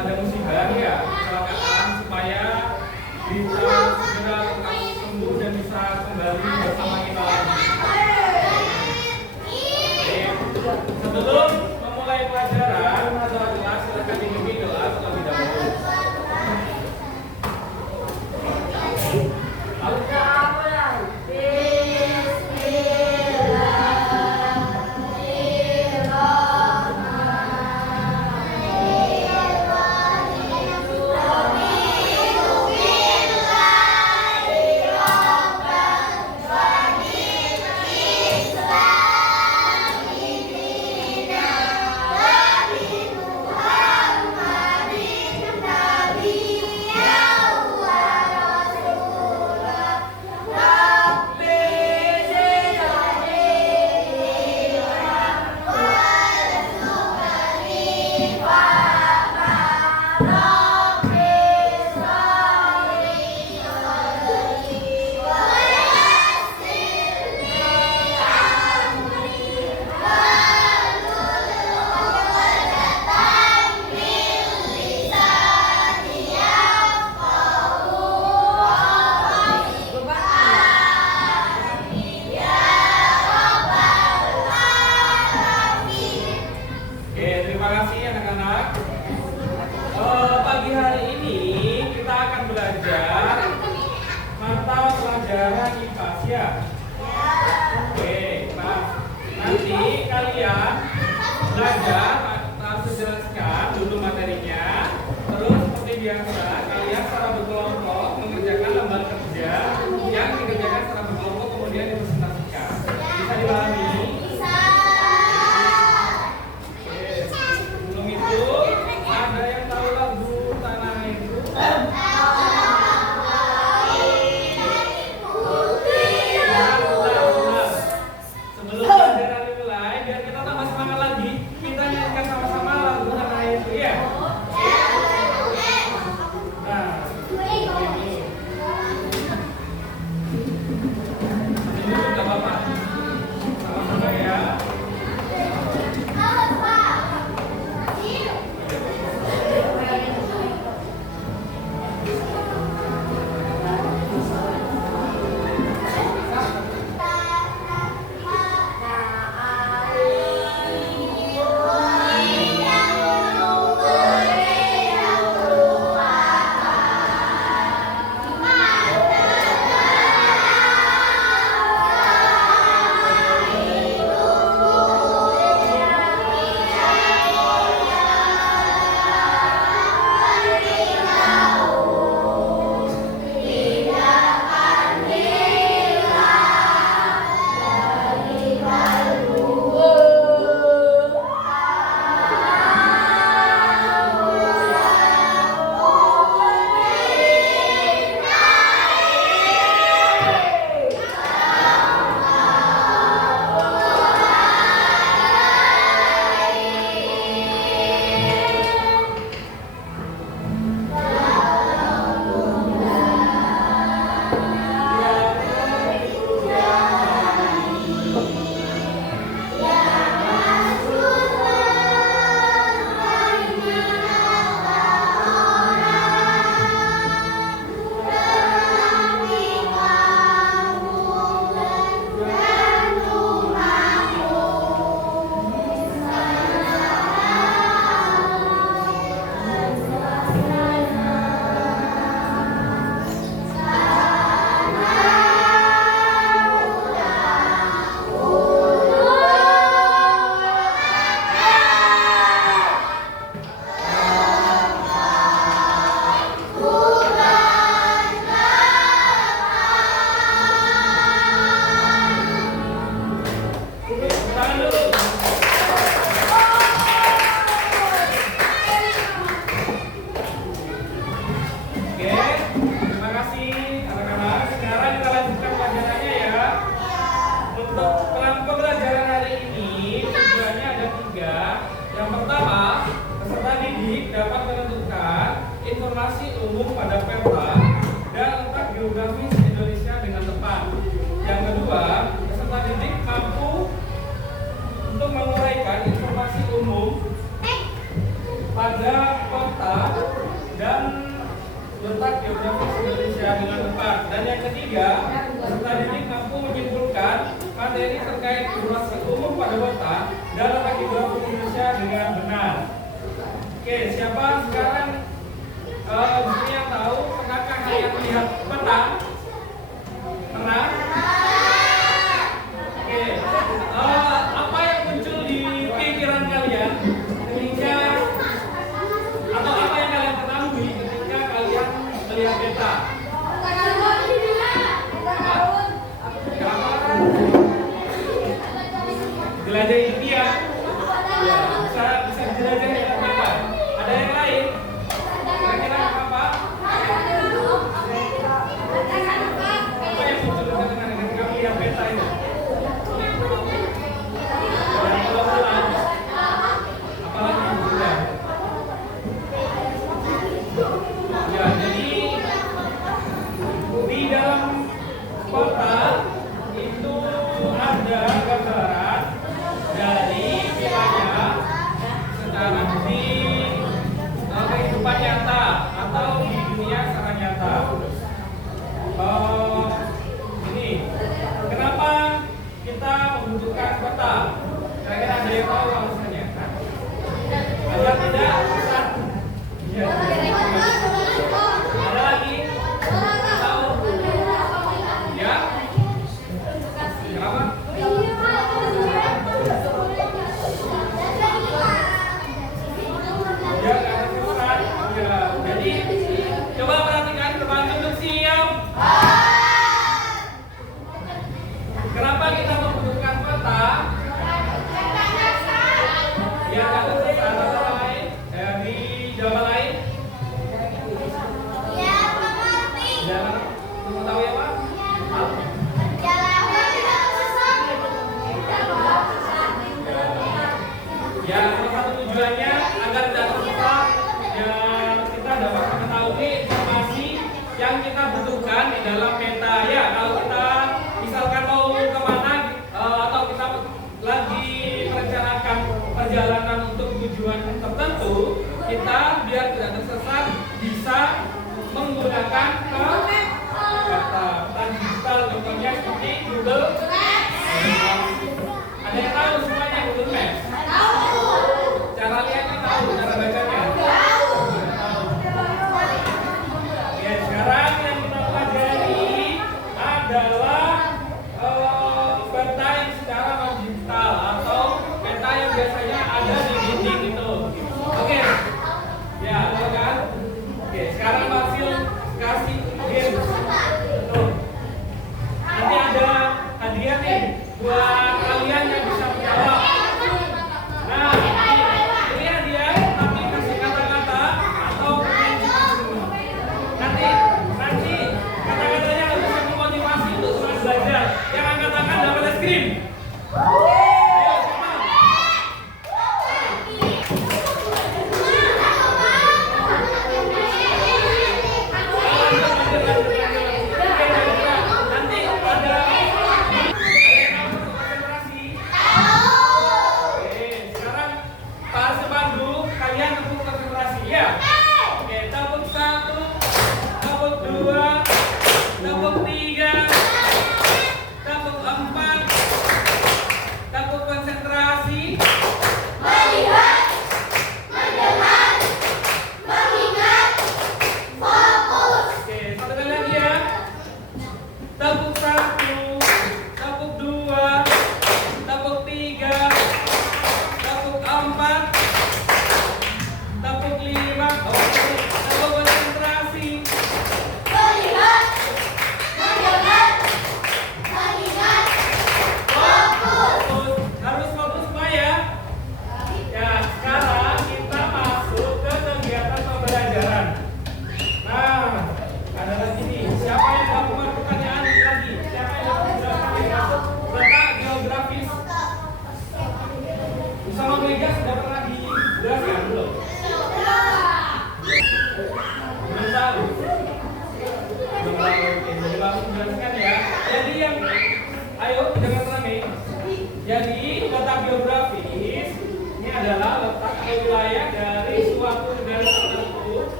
ada musibah ya, kecelakaan, supaya bisa segera sembuh dan bisa kembali bersama kita lagi. Sebelum memulai pelajaran atau kelas, silakan dipimpin doa terlebih dahulu. Pelajaran IPA siap? Oke, nah nanti kalian belajar harus jelaskan dulu materinya. Terus seperti biasa kalian secara berkelompok mengerjakan lembar kerja yang dikerjakan secara berkelompok kemudian dipresentasikan. Bisa dipahami? Bisa. Oke, sebelum itu ada yang tahu lagu Tanah Airku? Sebelum pelajaran dimulai, biar kita tambah semangat lagi, kita nyanyikan pada kota dan letak geografis Indonesia dengan tepat. Dan yang ketiga, peserta didik mampu menyimpulkan materi terkait geografi umum pada kota dan letak geografis Indonesia dengan benar. Oke, siapa sekarang di sini yang tahu pernahkah kalian melihat peta? Pernah? Oke, apa yang muncul di pikiran kalian ketika atau apa yang kalian ketahui ketika kalian melihat peta? Jelajah India, bisa jelajah dengan peta. Ada yang lain? Kira-kira apa? Apa yang muncul ketika melihat peta itu? Apalagi juga. Ya, jadi di dalam kota itu ada gambaran dari wilayah secara di kehidupan nyata atau di dunia secara nyata. Ini kenapa kita membutuhkan peta? Kira-kira ada yang tahu alasannya? Ada tidak? Iya. Ada lagi? Tahu? Ya? Kenapa? Ya, karena sesat. Ya, jadi coba perhatikan teman duduk siap. Kenapa kita membutuhkan peta? Ya, karena sesat atau lain di jawaban lain. Jangan mengetahui apa? Ya, salah satu tujuannya agar tidak tersesat, ya kita dapat mengetahui informasi yang kita butuhkan di dalam peta. Ya, kalau kita misalkan mau kemana atau kita lagi merencanakan perjalanan untuk tujuan tertentu, kita biar tidak tersesat bisa menggunakan peta digital, contohnya seperti Google. Ada yang tahu semuanya Google Maps? Cara lihatnya tahu, cara bacanya tahu. Ya, sekarang yang kita pelajari adalah peta yang secara digital atau peta yang biasanya ada di dinding itu. Oke,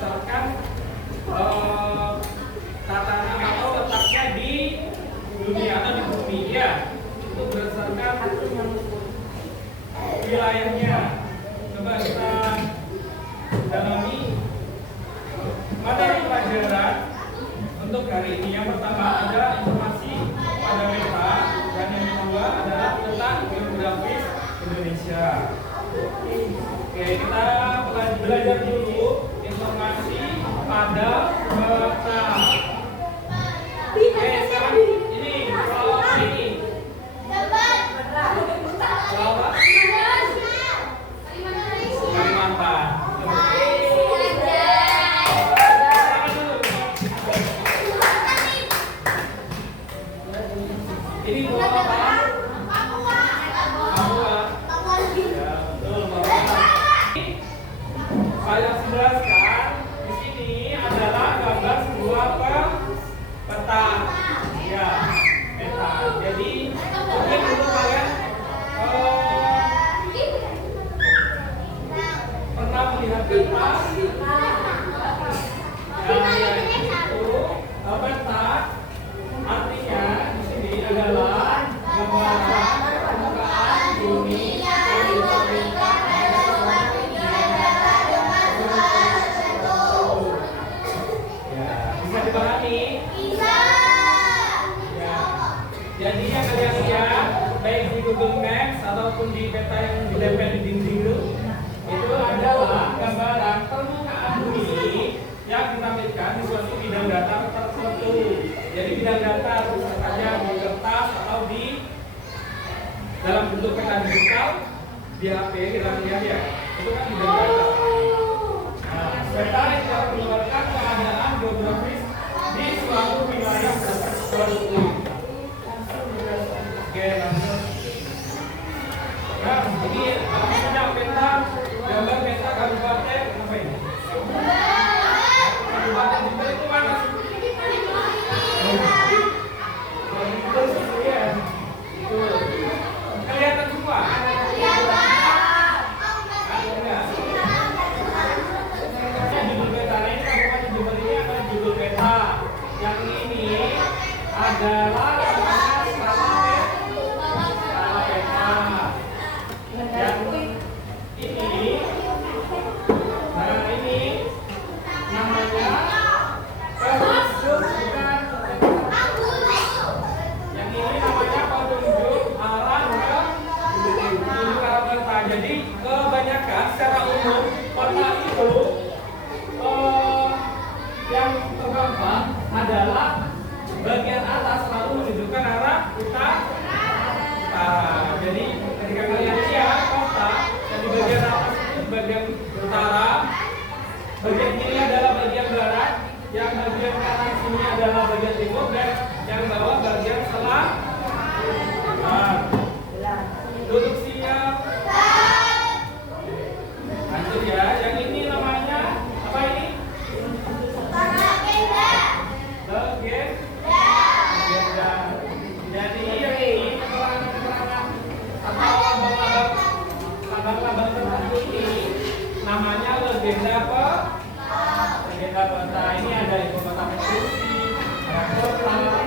berdasarkan tatanan atau letaknya di dunia atau di bumi ya. Itu berdasarkan wilayahnya. Coba kita dalami materi pelajaran untuk hari ini. Yang pertama ada informasi pada peta, dan yang kedua adalah tentang geografis Indonesia. Oke, kita belajar dulu informasi pada peta. Oke, sekarang ini soal apa ini? Soal apa? Kalimantan. Ini buat apa? Papua. Ya, betul, Papua. Saya jelaskan di sini adalah gambar sebuah peta. Ya, peta. Jadi mungkin dulu kalian pernah melihat peta? Ya, itu peta artinya di sini adalah gambaran permukaan bumi yang diberikan ya, bisa dipahami? Bisa. Ya. Jadi yang kalian lihat baik di Google Maps ataupun di peta yang ditempel di dinding itu adalah gambaran permukaan bumi yang ditampilkan di suatu bidang data tertentu. Jadi bidang data bisa saja di kertas atau di dalam bentuk peta digital di HP kita lihat ya. Itu kan bidang data. Nah, peta itu akan menggambarkan keadaan geografis di suatu wilayah tertentu. Oke, lanjut. Nah, ini punya peta, gambar peta kabupaten apa ini? Kabupaten Jember itu mana sih? Kelihatan semua? Judul peta ini Kabupaten Jember ini adalah judul peta. Yang ini adalah skala peta. Yang ini, nah ini namanya petunjuk, bukan. Yang ini namanya petunjuk arah peta. Jadi kebanyakan secara umum peta itu yang tergambar adalah bagian atas selalu menunjukkan arah utara. Jadi ketika kalian lihat peta yang di bagian atas itu bagian utara, bagian kiri adalah bagian barat, yang bagian kanan sini adalah bagian timur, dan yang bawah bagian selatan. Duduk siap. Lanjut ya. Yang ini namanya apa ini? Legenda. Jadi yang ini keterangan-keterangan atau lambang-lambang tertentu ini namanya legenda apa? Legenda peta. Ini ada ibu kota provinsi, ada kota, ada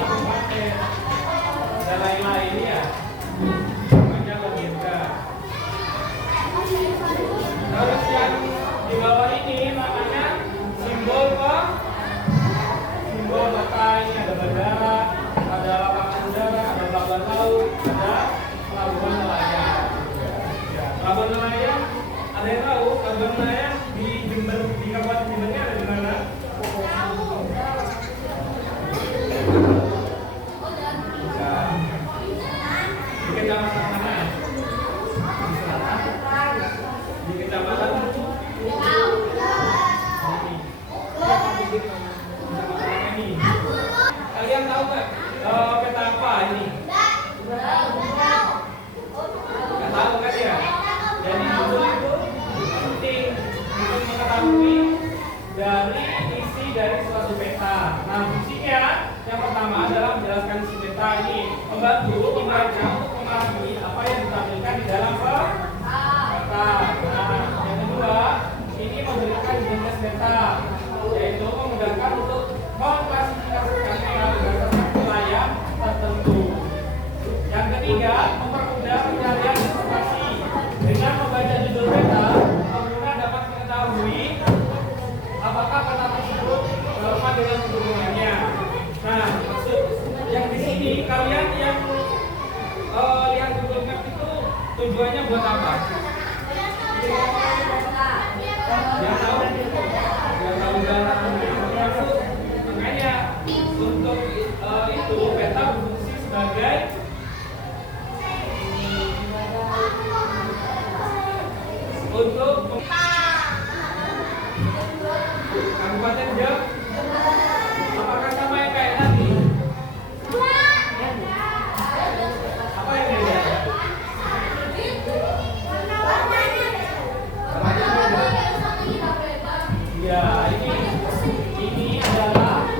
kabupaten, dan lain-lain ya. Namanya legenda. Terus yang di bawah ini namanya simbol apa? Simbol peta. Ini ada bandara, ada lapangan udara, ada pelabuhan laut, ada pelabuhan nelayan. Ya, pelabuhan nelayan, ada yang tahu pelabuhan nelayan di Jember, di Kabupaten Jembernya ada di mana? Di kecamatan mana? Di selatan? Di kecamatan ini. Kalian tahu nggak peta apa ini? Nggak tahu kan ya? Jadi judul itu penting untuk mengetahui dari isi dari suatu peta. Nah, fungsinya yang pertama adalah menjelaskan isi peta ini, membantu pembaca untuk memahami apa yang ditampilkan di dalam peta. Nah, yang kedua, ini memberikan untuk Kabupaten Jember. Apakah sama yang kayak tadi? Apa yang beda? Ya, ini adalah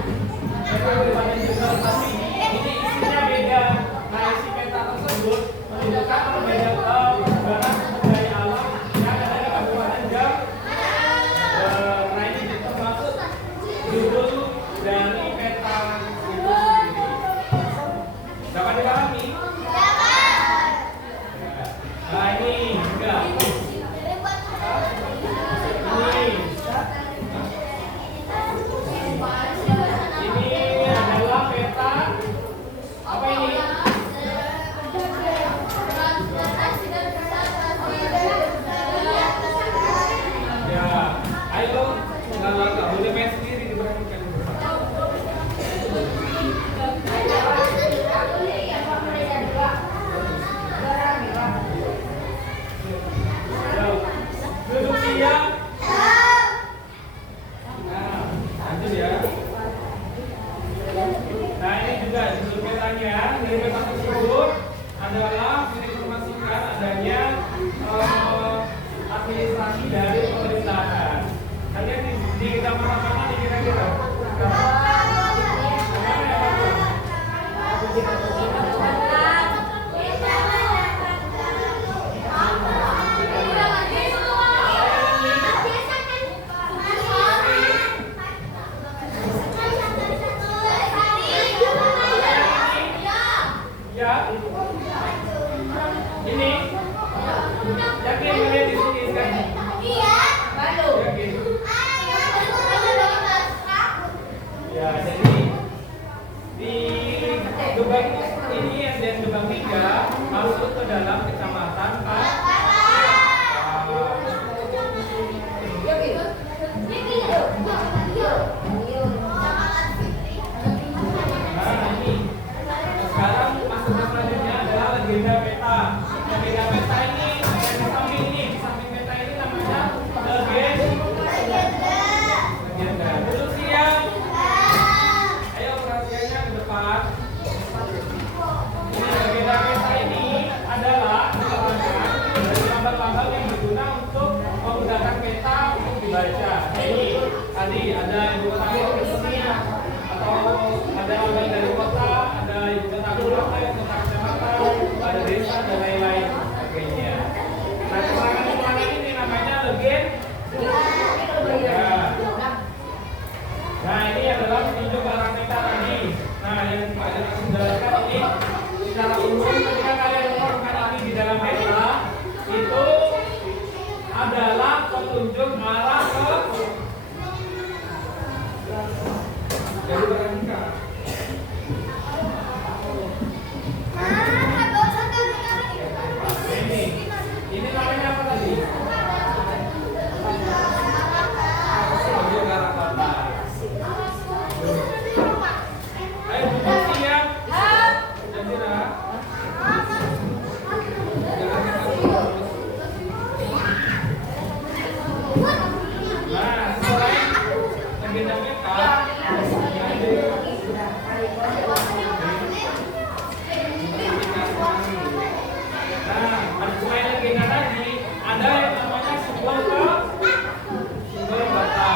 Kabupaten Jember, tapi ini isinya beda. Nah, isi peta tersebut menunjukkan perbedaan sumber daya alam yang ada di Kabupaten Jember. Nah, ini termasuk judul dari peta itu sendiri. Dapat dipahami? Nah, ini juga. Ini adalah peta apa ini? Ya, ayo nggak boleh main sendiri, diperhatikan. Duduk siap. Nah, lanjut ya. Nah, ini juga judul petanya. Dari peta tersebut adalah menginformasikan adanya administrasi dari pemerintahan. Kalian di kecamatan mana nih kira-kira? Ya, ini yakin melihat di sini kan? Yakin? Ya, jadi di Gebang ini SDN Gebang 3 masuk ke dalam kecamatan Nah, ini sekarang masuk ke selanjutnya adalah legenda peta. Legenda peta ini di samping peta ini namanya legenda. Duduk siap. Ayo perhatiannya ke depan. Ini legenda peta ini adalah keterangan dari lambang-lambang yang berguna untuk memudahkan peta untuk dibaca. Jadi tadi ada ibu kota provinsinya atau ada lambang dari kota, ada ibu kota kabupaten, kota kecamatan, ada desa dan lain-lain sebagainya. Nah, keterangan ini namanya legenda. Nah, ini adalah petunjuk barang peta tadi. Nah, yang Pak Jelas menjelaskan ini secara umum ketika kalian menemukan ini di dalam peta itu adalah petunjuk arah ke dari Barangka. Ini namanya apa tadi? Petunjuk arah kota. Ayo duduk siap. Jadira. Nah, selain legenda peta, selain legenda tadi, ada yang namanya simbol bata.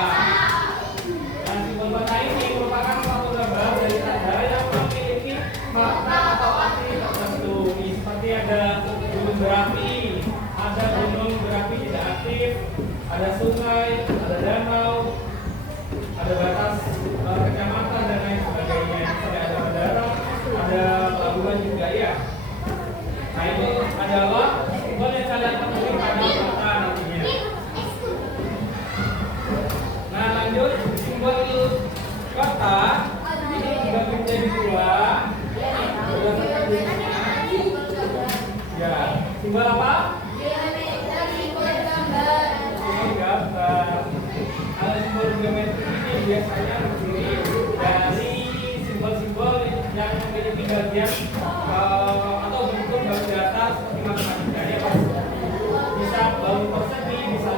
Dan simbol bata ini merupakan suatu gambar dari tanda yang memiliki makna atau arti tertentu. Seperti ada gunung berapi, ada gunung berapi tidak aktif, ada sungai, ada danau, ada batas kecamatan dan lain sebagainya. Ada bandara, ada pelabuhan juga ya. Nah, itu adalah simbol yang kalian temui pada kota nantinya. Nah, lanjut simbol kota ini juga menjadi dua. Ya, simbol apa? Simbol gambar. Kalau simbol geometri ini biasanya terdiri dari simbol-simbol yang memiliki bagian atau bentuk bagian atas seperti matematika ya, bisa bau persegi, bisa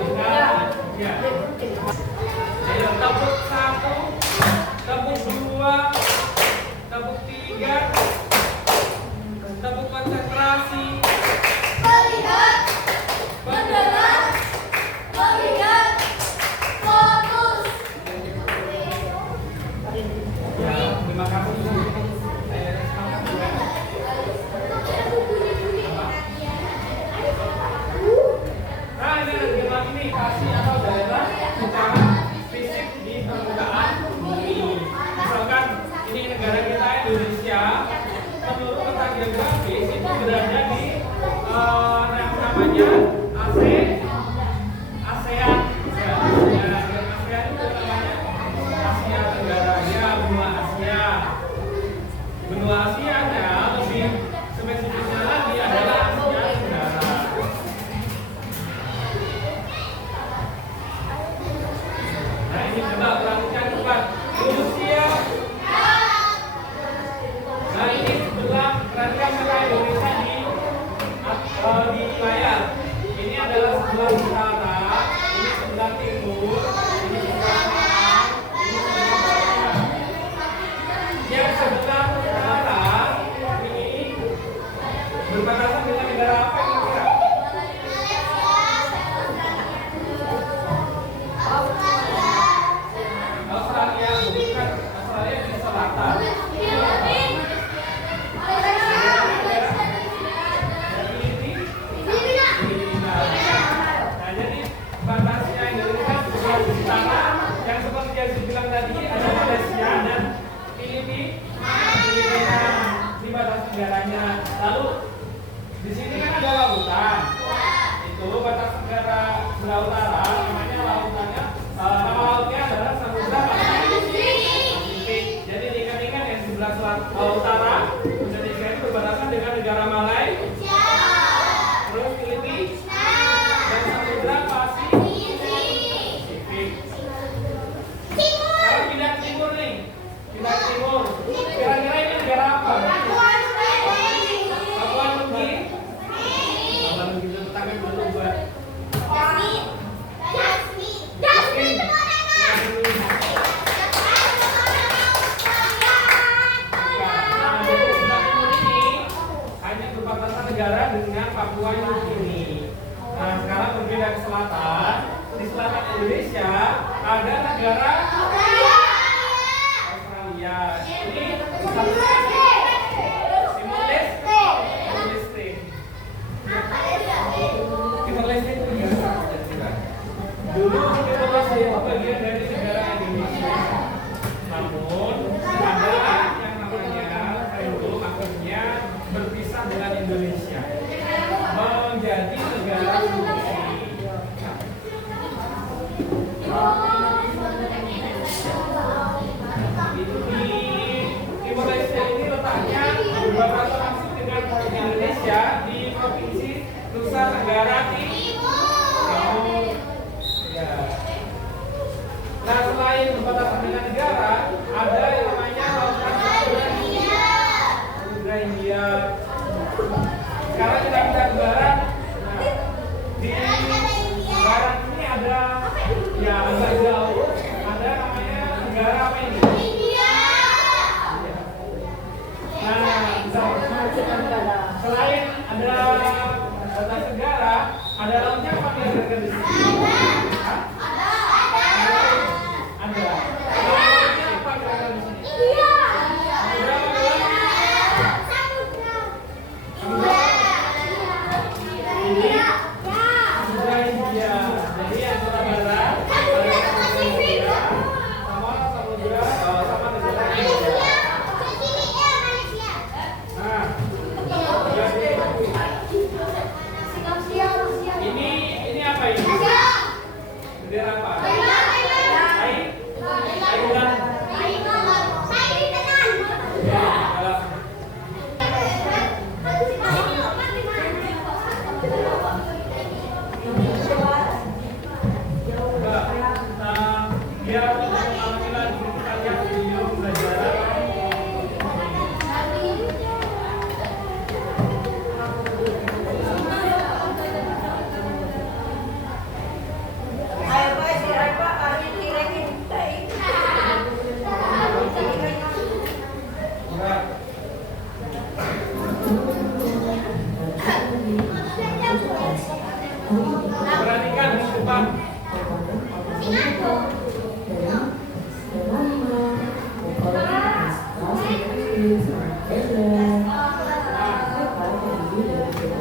batasnya Indonesia di sebelah utara yang seperti yang dibilang tadi ada Malaysia dan Filipina di batas negaranya. Lalu di sini kan ada lautan. Itu batas negara sebelah utara namanya lautannya nama lautnya adalah Samudra Pasifik. Jadi diingat-ingat yang sebelah utara Indonesia itu berbatasan dengan negara Malaysia, terus Filipina dan Samudra Pasifik. Sekarang pindah ke timur nih, pindah ke timur. Kira-kira ini negara apa? Papua Nugini. Papua Nugini tangan dulu buat. Negara dengan Papua Nugini. Nah, sekarang berbeda ke selatan. Di selatan Indonesia ada negara Australia. Ini Timor Leste. Timor Leste itu biasa. Dulu Timor Leste itu bagian dari negara Indonesia. Namun ada yang namanya referendum akhirnya berpisah dengan Indonesia menjadi negara sendiri. Itu di Timor Leste ini letaknya berbatasan langsung dengan Indonesia di provinsi Nusa Tenggara Timur. Ya. Nah, selain berbatasan dengan negara, ada yang namanya lautan Samudra Hindia. Sekarang kita ke barat. Nah, di barat ini ada ya agak jauh, ada namanya negara apa ini? Nah, selain ada batas negara, ada lautnya apa kira-kira di sini? Ada. Lautnya apa kira-kira di sini? Jadi yang sebelah barat sama negara India. Nah, ini apa ini? Bendera apa? Perhatikan di depan.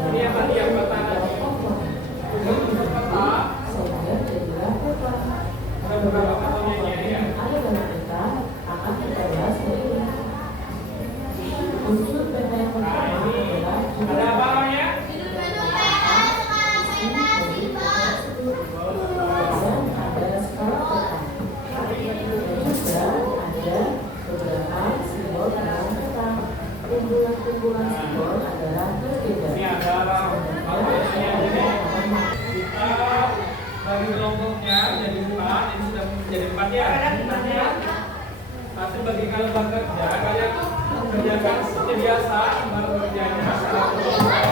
Ini yang tadi yang peta. Ada beberapa fotonya ya. Ada apa namanya? Kumpulan simbol adalah berbeda. Ini adalah kita bagi kelompoknya jadi 4, ini sudah menjadi 4 ya. Tapi bagi kalian bekerja, kalian kerjakan seperti biasa, baru kerjanya secara kelompok.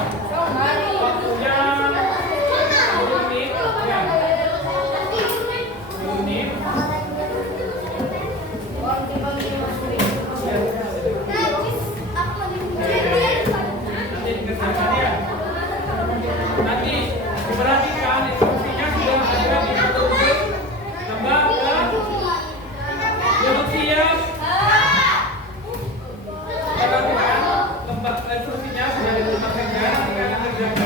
Waktunya 1 menit, ya. 1 menit. Nanti dikerjakan ya. Nanti diperhatikan instruksinya sudah ada di buku. Tambah belum siap. Perhatikan instruksinya sudah di tempat kerja. Nanti akan kerjakan.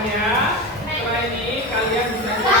jawabannya. Setelah ini kalian bisa